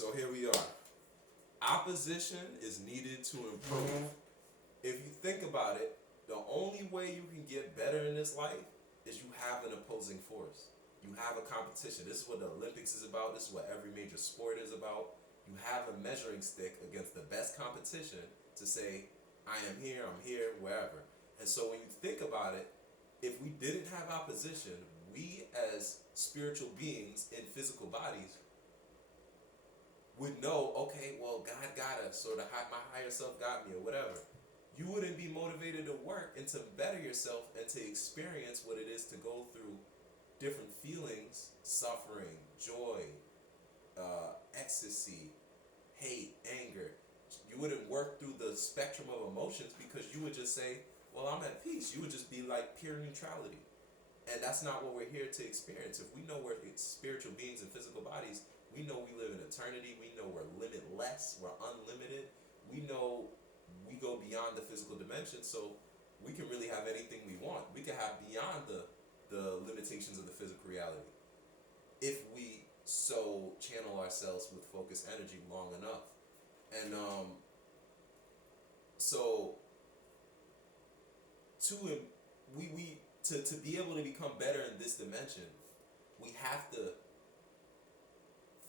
So here we are. Opposition is needed to improve. If you think about it, the only way you can get better in this life is you have an opposing force. You have a competition. This is what the Olympics is about. This is what every major sport is about. You have a measuring stick against the best competition to say, I am here, I'm here, wherever. And so when you think about it, if we didn't have opposition, we as spiritual beings in physical bodies would know, okay, well, God got us, or my higher self got me, or whatever. You wouldn't be motivated to work and to better yourself and to experience what it is to go through different feelings, suffering, joy, ecstasy, hate, anger. You wouldn't work through the spectrum of emotions because you would just say, well, I'm at peace. You would just be like pure neutrality. And that's not what we're here to experience. If we know we're spiritual beings in physical bodies, we know we live in eternity. We know we're limitless. We're unlimited. We know we go beyond the physical dimension, so we can really have anything we want. We can have beyond the limitations of the physical reality if we so channel ourselves with focused energy long enough. And so to to be able to become better in this dimension, we have to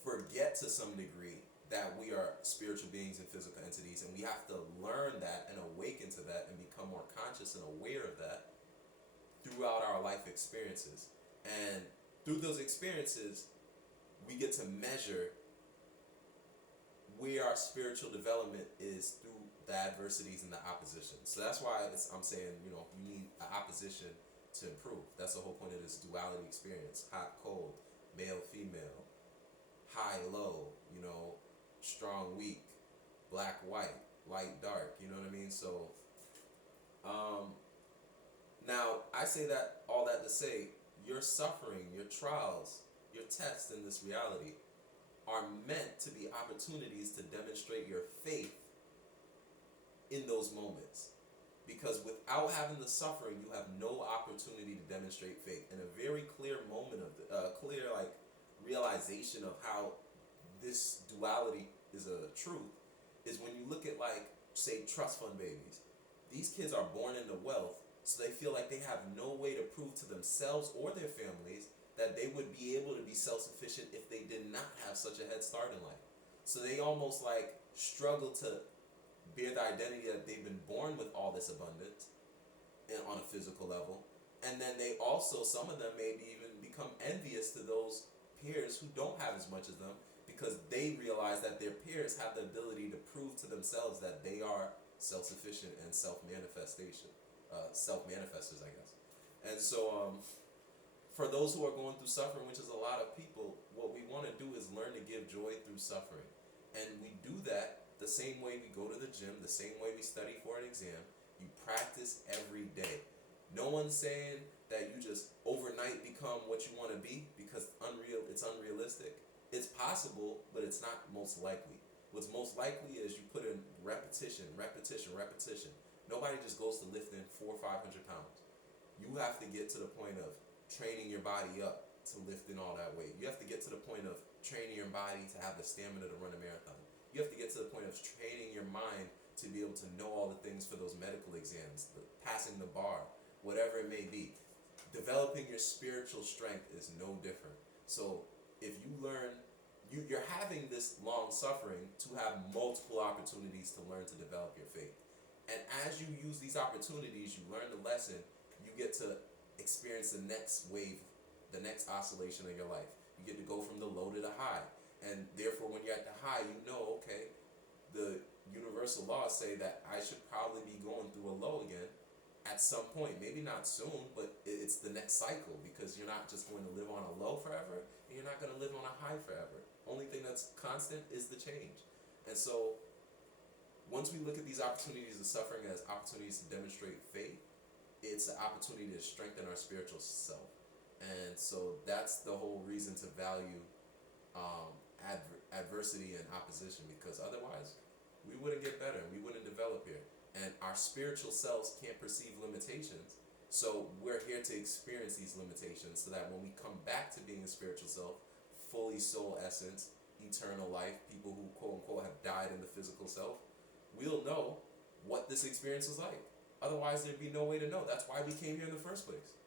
forget to some degree that we are spiritual beings and physical entities, and we have to learn that and awaken to that and become more conscious and aware of that throughout our life experiences. And through those experiences, we get to measure where our spiritual development is through the adversities and the opposition. So that's why I'm saying, you need an opposition to improve. That's the whole point of this duality experience: hot, cold, male, female, high, low, strong, weak, black, white, light, dark. You know what I mean? So, now I say that all that to say, your suffering, your trials, your tests in this reality are meant to be opportunities to demonstrate your faith in those moments. Because without having the suffering, you have no opportunity to demonstrate faith. And a very clear moment of clear realization of how this duality is a truth is when you look at, say, trust fund babies. These kids are born into wealth, so they feel like they have no way to prove to themselves or their families that they would be able to be self-sufficient if they did not have such a head start in life. So they almost struggle to bear the identity that they've been born with all this abundance and on a physical level. And then they also, some of them maybe even become envious to those peers who don't have as much as them, because they realize that their peers have the ability to prove to themselves that they are self-sufficient and self-manifestors, I guess. And so, for those who are going through suffering, which is a lot of people, what we want to do is learn to give joy through suffering. And we do that the same way we go to the gym, the same way we study for an exam. You practice every day. No one's saying that you just overnight become what you want to be, because it's unrealistic. It's possible, but it's not most likely. What's most likely is you put in repetition. Nobody just goes to lifting 400 or 500 pounds. You have to get to the point of training your body up to lifting all that weight. You have to get to the point of training your body to have the stamina to run a marathon. You have to get to the point of training your mind to be able to know all the things for those medical exams, passing the bar, whatever it may be. Developing your spiritual strength is no different. So if you learn, you're having this long suffering to have multiple opportunities to learn to develop your faith. And as you use these opportunities, you learn the lesson, you get to experience the next wave, the next oscillation of your life. You get to go from the low to the high. And therefore, when you're at the high, you know, okay, the universal laws say that I should probably be going through a low again at some point. Maybe not soon, but it's the next cycle, because you're not just going to live on a low forever, and you're not going to live on a high forever. Only thing that's constant is the change. And so once we look at these opportunities of suffering as opportunities to demonstrate faith, it's an opportunity to strengthen our spiritual self. And so that's the whole reason to value adversity and opposition, because otherwise we wouldn't get better, we wouldn't develop here. And our spiritual selves can't perceive limitations, so we're here to experience these limitations so that when we come back to being a spiritual self, fully soul essence, eternal life, people who quote unquote have died in the physical self, we'll know what this experience was like. Otherwise, there'd be no way to know. That's why we came here in the first place.